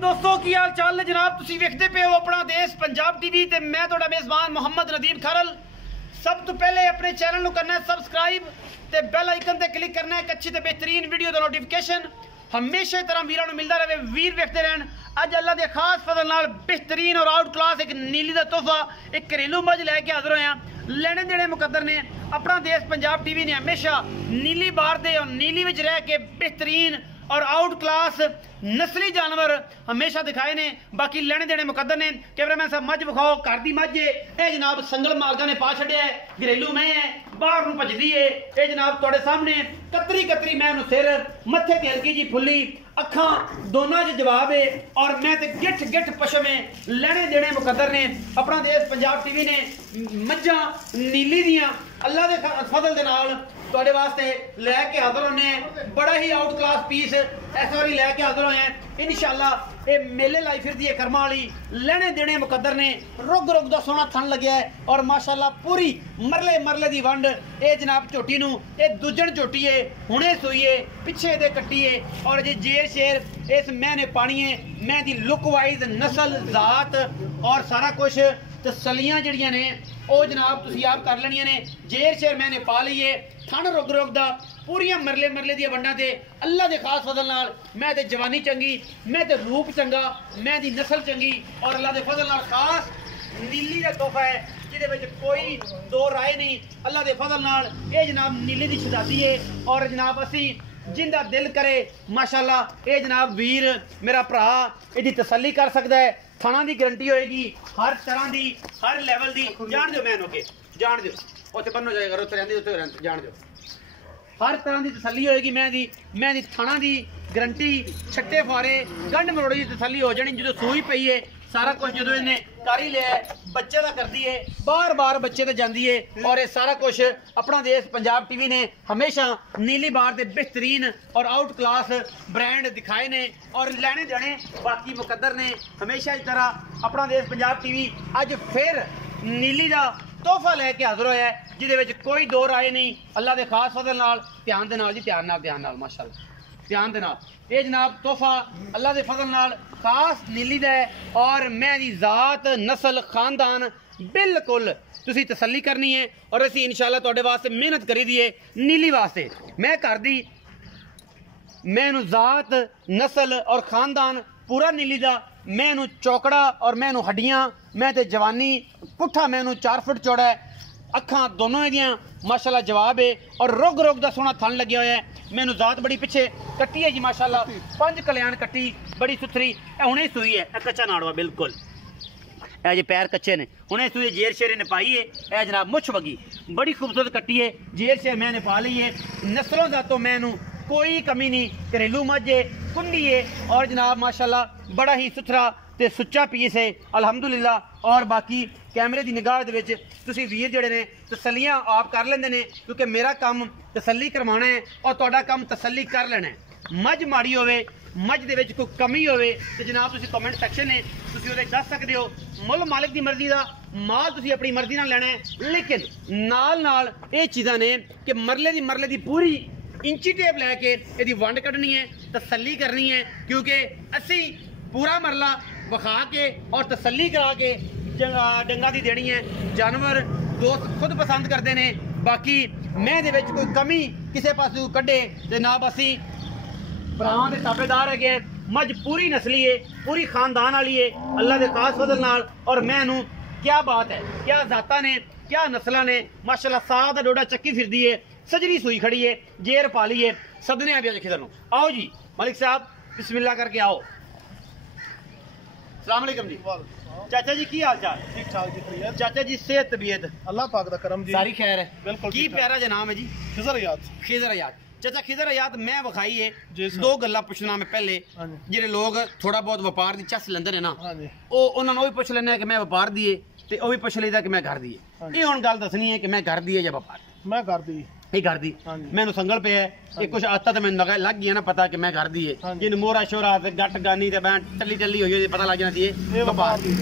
दोस्तों की हाल चाल ने जनाब तुसी वेखदे पे हो अपना देश पंजाब टीवी ते मैं तुहाडा मेज़बान मोहम्मद नदीम खरल। सब तो पहले अपने चैनल को करना है सबसक्राइब ते बेल आइकन ते क्लिक करना है एक अच्छी ते बेहतरीन वीडियो दा नोटिफिकेशन हमेशा तरह वीरां नूं मिलदा रहे। वीर वेखते रहन। अज अल्लाह के खास फजल नाल बेहतरीन और आउट क्लास एक नीली का तोहफा एक घरेलू मज लैके हाजिर होया। लेने देने मुकद्दर ने अपना देश पंजाब टीवी ने हमेशा नीली बार दे और नीली विच रह के बेहतरीन और आउट क्लास नस्ली जानवर हमेशा दिखाए ने। बाकी लेने देने मुकद्दर ने। कैमरामैन साहब मज विखाओ, घर दी मज है जनाब, संगल मालका ने पा छड़िया है, घरेलू मैं है, बाहर नूं भजदी है। ये जनाब तुहाडे सामने कतरी कतरी मैं नूं सिर मत्थे ते हल्की जी फुल्ली अखां दोनों च जवाब है और मैं ते गिठ गिठ पशम है। लेने देने मुकद्दर ने अपना देश पंजाब टीवी ने मज्जां नीली दियां अल्लाह दे फजल दे नाल तुहाडे वास्ते लैके हाजिर होने। बड़ा ही आउट क्लास पीस इस बारी लैके हाजिर होए हैं इंशाअल्लाह। ये मेले लाई फिरदी है कर्मा वाली। लेने देने मुकद्दर ने रुग रुग दा सोना थन लग्या है और माशाअल्लाह पूरी मरले मरले दी वंड। ये जनाब झोटी नूं ये दूजण झोटी है, हुणे सूई है, पिछे दे कट्टी है और जे जेर शेर इस मैं ने पानी है। मैं दी लुक वाइज नस्ल जात और सारा कुछ तसलियां जड़ियां ने ओ जनाब तुसी आप कर लेनियां ने। जेर शेर मैंने पा ली है, थन रुग रुग दा पूरियां मरले मरले दी वंडां ते अल्लाह दे खास फजल नाल मैं ते जवानी चंगी, मैं ते रूप चंगा, मैं दी नस्ल चंगी और अल्लाह दे फजल नाल खास नीली दा तोहफा है जिहदे विच कोई दो राय नहीं। अल्लाह दे फजल नाल ये जनाब नीली दी शहजादी है और जनाब असी जिंदा दिल करे माशाअल्लाह ये जनाब वीर मेरा भरा इहदी तसल्ली कर सकदा है। थाना की गारंटी होएगी हर तरह की हर लैवल की। जान दो मैन ओके जान दो उत्थे बनो जाएगा उत्थे रहंदे उत्थे जान दो हर तरह की तसल्ली होएगी। मैं दी थाना की गारंटी छट्टे फारे गंढ मरोड़ी की तसल्ली हो जानी। जो सूई पई है सारा कुछ जो इन्हें कर ही लिया बच्चे का करती है, बार बार बच्चे तो जाती है और ये सारा कुछ अपना देश पंजाब टीवी ने हमेशा नीली बार के बेहतरीन और आउट क्लास ब्रांड दिखाए ने और लेने देने बाकी मुकद्दर ने हमेशा इस तरह अपना देश पंजाब टीवी अज फिर नीली का तोहफा लैके हाजिर होया है जिहदे कोई दो राय नहीं। अल्लाह के खास फजल नाल ध्यान दे नाल जी ध्यान नाल माशाअल्लाह ध्यान दे नाल ये जनाब तोहफा अल्लाह के फजल नाल खास नीली दा है और मैं दी जात नस्ल खानदान बिल्कुल तुसी तसल्ली करनी है और असी इंशाअल्लाह तुहाडे वास्ते मेहनत करी दी है नीली वास्ते। मैं घर दी मैनू जात नस्ल और खानदान पूरा नीली दा, मैनू चौकड़ा और मैनू हड्डियां, मैं ते जवानी पुट्ठा मैनू 4 फुट चौड़ा है, अखां दोनों दियां माशाअल्लाह जवाब है और रुग रुग दा सोना थन लग्या होया है। मैनू जात बड़ी पिछे कट्टी है जी माशाअल्लाह, 5 कल्याण कट्टी बड़ी सुथरी हुणे सूई है। कच्चा नाड़वा बिल्कुल ए जे पैर कच्चे ने हुणे सूई जेर शेर ने पाई है। ए जनाब मुछ वगी बड़ी खूबसूरत कट्टी है, जेर शेर मैंने पा ली है। नस्लों दा तो मैनू कोई कमी नहीं, घरेलू मज है, कुंडी है और जनाब माशाअल्लाह बड़ा ही सुथरा ते सुच्चा पीस है अल्हम्दुलिल्लाह। और बाकी कैमरे की निगाह दे विच तुसी वीर जिहड़े ने तसल्लियां आप कर लेंदे ने क्योंकि मेरा काम तसल्ली करवाना है और तुहाडा काम तसल्ली कर लेना है। मज माड़ी होवे मज दे विच कोई कमी होवे तो जनाब तुसी कमेंट सैक्शन ने तुसी उहदे दस सकदे हो। मुल मालिक की मर्जी दा माल तुसी अपनी मर्जी नाल लेना है, लेकिन नाल नाल ये चीज़ां ने कि मरले दी पूरी इंची टेप लैके इहदी वंड कड्ढनी है, तसल्ली करनी है क्योंकि असी पूरा मरला विखा के और तसल्ली करा के डंगा दी देनी है। जानवर दोस्त खुद पसंद करते हैं। बाकी मैं दे विच कोई कमी किसी पासों कड्ढे ते ना असी भरावां दे ताबेदार है। मज पूरी नस्ली है, पूरी खानदान वाली है अल्लाह के खास फजल नाल और मैनू क्या बात है, क्या जाता ने, क्या नस्लां ने माशाअल्लाह। साह दा डोडा चक्की फिरदी है, सजरी सूई खड़ी है, जेर पाली है। सदने आ खिदर नूं आओ जी मलिक साहब बिस्मिल्लाह करके आओ। अस्सलाम वालेकुम जी। चाचा जी की हाल चाल? ठीक ठाक जी खैरियत। चाचा जी सेहत तबीयत अल्लाह पाक दा करम जी सारी खैर है बिल्कुल। की प्यारा जा नाम है जी? खिजर हयात। खिजर हयात चाचा खिजर हयात मैं विखाई है दो गल्लां पुछना मैं पहले जेडे लोग थोड़ा बहुत व्यापार दी चस लेंदे ने ना ओ उन्हां नूं भी पुछ लेने कि मैं व्यापार दी है ते ओ भी पुछ लईदा कि मैं घर दी है। ये हुण गल दसनी है कि मैं घर दी है या व्यापार? मैं घर दी ये घर दी मैनू संगल पे है ये कुछ आता तो मैंने लग गया ना पता कि मैं घर दी है। जिन मोरा शोरा गट गानी ते मैं टली टली हुई पता लग जाना चाहिए व्यापार दी।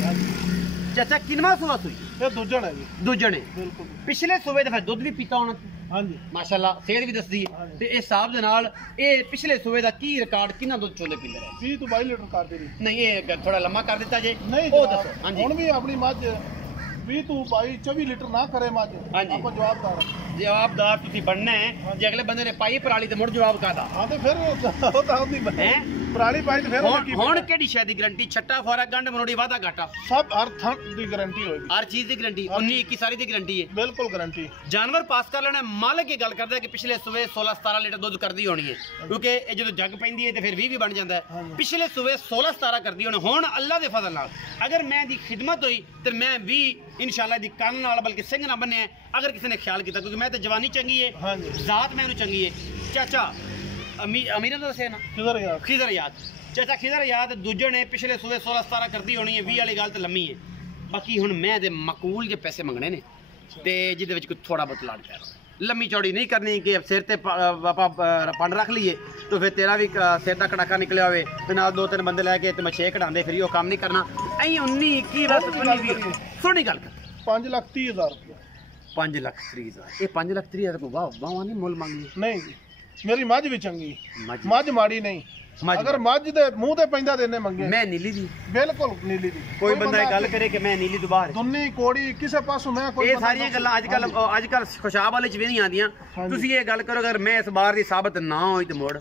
चाचा किनवा सुबह सुई? ये दूजण है जी। दूजण है बिल्कुल। पिछले सुबह तो फिर दुध भी पीता होना? हाँ जी माशाल्लाह सेहत भी दसदी है ते इस हिसाब दे नाल ये पिछले सूबे दा की रिकॉर्ड किन्ना दुध चोले पींदे रहे 20 तो 22 लीटर कर दे नहीं ये थोड़ा लम्मा कर दिता जे नहीं वो जनाब, दसो। हाँ जी हुण भी अपनी मझ 20 तो 22 24 लीटर ना करे मझ हाँ जी। आपको जवाबदार जवाबदार तुसी बनना है जे अगले बंदे ने पाई पराली ते मुड़ जवाब कादा हाँ तो फिर वो तो होंदी हैं पराली पाई तो फिर ਉਹਦਾ ਕੀ ਹੁਣ ਕਿਹੜੀ ਸ਼ੈ ਦੀ ਗਰੰਟੀ ਛੱਟਾ ਫਾਰਾ ਗੰਢ ਮਨੋੜੀ ਵਾਦਾ ਘਾਟਾ सब हर थन की गारंटी होगी ਹਰ ਚੀਜ਼ ਦੀ ਗਰੰਟੀ 19 21 ਸਾਰੀ ਦੀ ਗਰੰਟੀ ਹੈ बिल्कुल गारंटी ਜਾਨਵਰ ਪਾਸ ਕਰ ਲੈਣਾ ਮਾਲਕ ਇਹ ਗੱਲ ਕਰਦਾ ਹੈ ਕਿ ਪਿਛਲੇ ਸੂਵੇ 16 17 ਲੀਟਰ ਦੁੱਧ ਕਰਦੀ ਹੋਣੀ ਹੈ ਕਿਉਂਕਿ ਇਹ ਜਦੋਂ ਜੱਗ ਪੈਂਦੀ ਹੈ ਤੇ ਫਿਰ 20 ਵੀ ਬਣ ਜਾਂਦਾ ਹੈ ਹਾਂਜੀ। ਪਿਛਲੇ ਸੂਵੇ 16 17 ਕਰਦੀ ਹੋਣੀ ਹੁਣ ਅੱਲਾ ਦੇ ਫਜ਼ਲ ਨਾਲ ਅਗਰ ਮੈਂ ਦੀ ਖਿਦਮਤ ਹੋਈ ਤੇ ਮੈਂ ਵੀ ਇਨਸ਼ਾਅੱਲਾ ਦੀ ਕੰਨ ਨਾਲ ਬਲਕਿ ਸਿੰਘ ਨਾ ਬੰਨਿਆ ਅਗਰ ਕਿਸੇ ਨੇ ਖਿਆਲ ਕੀਤਾ ਕਿਉਂਕਿ ਮੈਂ ਤੇ ਜਵਾਨੀ ਚੰਗੀ ਹੈ हाँ जी ਜ਼ਾਤ ਮੈਨੂੰ ਚੰਗੀ ਹੈ ਚਾਚਾ ਅਮੀਰਾਂ ਦਾ ਦੱਸਿਆ ਨਾ किधर यार ਖਿਜ਼ਰ ਯਾਦ ਚਾਚਾ ਖਿਜ਼ਰ ਯਾਦ ਦੂਜੇ ਨੇ ਪਿਛਲੇ ਸੂਵੇ 16 17 ਕਰਦੀ ਹੋਣੀ ਹੈ 20 ਵਾਲੀ ਗੱਲ ਤੇ ਲੰਮੀ ਹੈ ਬਾਕੀ ਹੁਣ ਮੈਂ ਤੇ ਮਕੂਲ ਜੇ ਪੈਸੇ ਮੰਗਣੇ ਨੇ ਤੇ ਜਿਹਦੇ ਵਿੱਚ ਕੋਈ ਥੋੜਾ ਬਹੁਤ ਲਾੜ ਪਿਆ ਲੰਮੀ ਚੌੜੀ ਨਹੀਂ ਕਰਨੀ ਕਿ ਸਿਰ ਤੇ ਆਪਾਂ ਪੰਡ ਰੱਖ ਲਈਏ ਤੇ ਫਿਰ ਤੇਰਾ ਵੀ ਸਿਰ ਦਾ ਕੜਾਕਾ ਨਿਕਲਿਆ ਹੋਵੇ ਤੇ ਨਾਲ ਦੋ ਤਿੰਨ ਬੰਦੇ ਲੈ ਕੇ ਤੇ ਮੈਂ ਛੇ ਕਢਾਉਂਦੇ ਫਿਰ ਉਹ ਕੰਮ ਨਹੀਂ ਕਰਨਾ ਐਂ 19 21 ਬਸ ਸੋਹਣੀ ਗੱਲ ਕਰ 5,30,000 रुपया 5 ਲੱਖ 30 ਹਜ਼ਾਰ ਇਹ 5 ਲੱਖ 30 ਹਜ਼ਾਰ ਕੋ ਵਾਹ ਵਾਹ ਨਹੀਂ ਮੁੱਲ ਮੰਗੀ नहीं जी मेरी मझ भी चंगी ਮੱਝ मझ माड़ी नहीं ਮੱਝ अगर मझ दे मुंह ते पैंदा देने मंगे ਮੈਂ ਨੀਲੀ ਦੀ बिल्कुल नीली दी ਕੋਈ ਬੰਦਾ ਇਹ ਗੱਲ ਕਰੇ ਕਿ ਮੈਂ ਨੀਲੀ ਤੋਂ ਬਾਹਰ दुन्नी कोड़ी किसे पासों मैं कोई ਇਹ बंदा ਸਾਰੀਆਂ ਗੱਲਾਂ ਅੱਜ ਕੱਲ ਖੁਸ਼ਾਬ ਵਾਲੇ ਚ ਵੀ ਨਹੀਂ ਆਉਂਦੀਆਂ ਹਾਂਜੀ। ਤੁਸੀਂ ਇਹ ਗੱਲ ਕਰੋ ਅਗਰ ਮੈਂ ਇਸ ਬਾਰ ਦੀ ਸਾਬਤ ਨਾ ਹੋਈ ਤੇ ਮੋੜ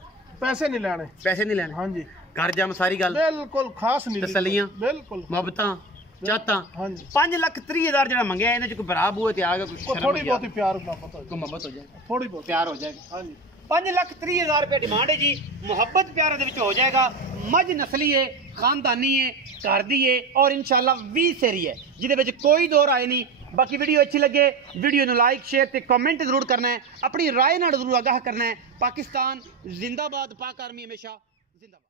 पैसे नहीं लेने ਪੈਸੇ ਨਹੀਂ ਲੈਣੇ हाँ जी ਘਰ ਜਮ ਸਾਰੀ ਗੱਲ बिल्कुल खास नीली तसल्लियां। बिल्कुल ਮੁਹੱਬਤਾਂ ਚਾਹਤਾਂ हाँ जी 5 ਲੱਖ 30 ਹਜ਼ਾਰ ਜਿਹੜਾ ਮੰਗਿਆ ਇਹਦੇ ਚ ਕੋਈ ਬਰਾ ਬੂਏ ਤੇ ਆ ਗਿਆ ਕੋਈ वो थोड़ी बहुत ही प्यार ना पता ਕੋਈ ਮੁਹੱਬਤ ਹੋ ਜਾਏ थोड़ी बहुत ਪਿਆਰ ਹੋ ਜਾਏਗਾ हाँ जी 5 ਲੱਖ 30 ਹਜ਼ਾਰ ਰੁਪਏ ਡਿਮਾਂਡ ਹੈ ਜੀ ਮੁਹੱਬਤ ਪਿਆਰ ਦੇ ਵਿੱਚ ਹੋ ਜਾਏਗਾ ਮੱਝ ਨਸਲੀ ਹੈ ਖਾਨਦਾਨੀ ਹੈ ਘਰ ਦੀ ਹੈ ਔਰ ਇਨਸ਼ਾਅੱਲਾ 20 ਸੇਰੀ ਹੈ ਜਿਹਦੇ ਵਿੱਚ ਕੋਈ ਦੋ ਰਾਏ ਨਹੀਂ ਬਾਕੀ ਵੀਡੀਓ ਅੱਛੀ ਲੱਗੇ ਵੀਡੀਓ ਨੂੰ ਲਾਈਕ ਸ਼ੇਅਰ ਤੇ ਕਮੈਂਟ ਜ਼ਰੂਰ ਕਰਨਾ ਹੈ ਆਪਣੀ ਰਾਏ ਨਾਲ ਜ਼ਰੂਰ ਆਗਾਹ ਕਰਨਾ ਹੈ ਪਾਕਿਸਤਾਨ ਜ਼ਿੰਦਾਬਾਦ ਪਾਕ ਆਰਮੀ ਹਮੇਸ਼ਾ ਜ਼ਿੰਦਾਬਾਦ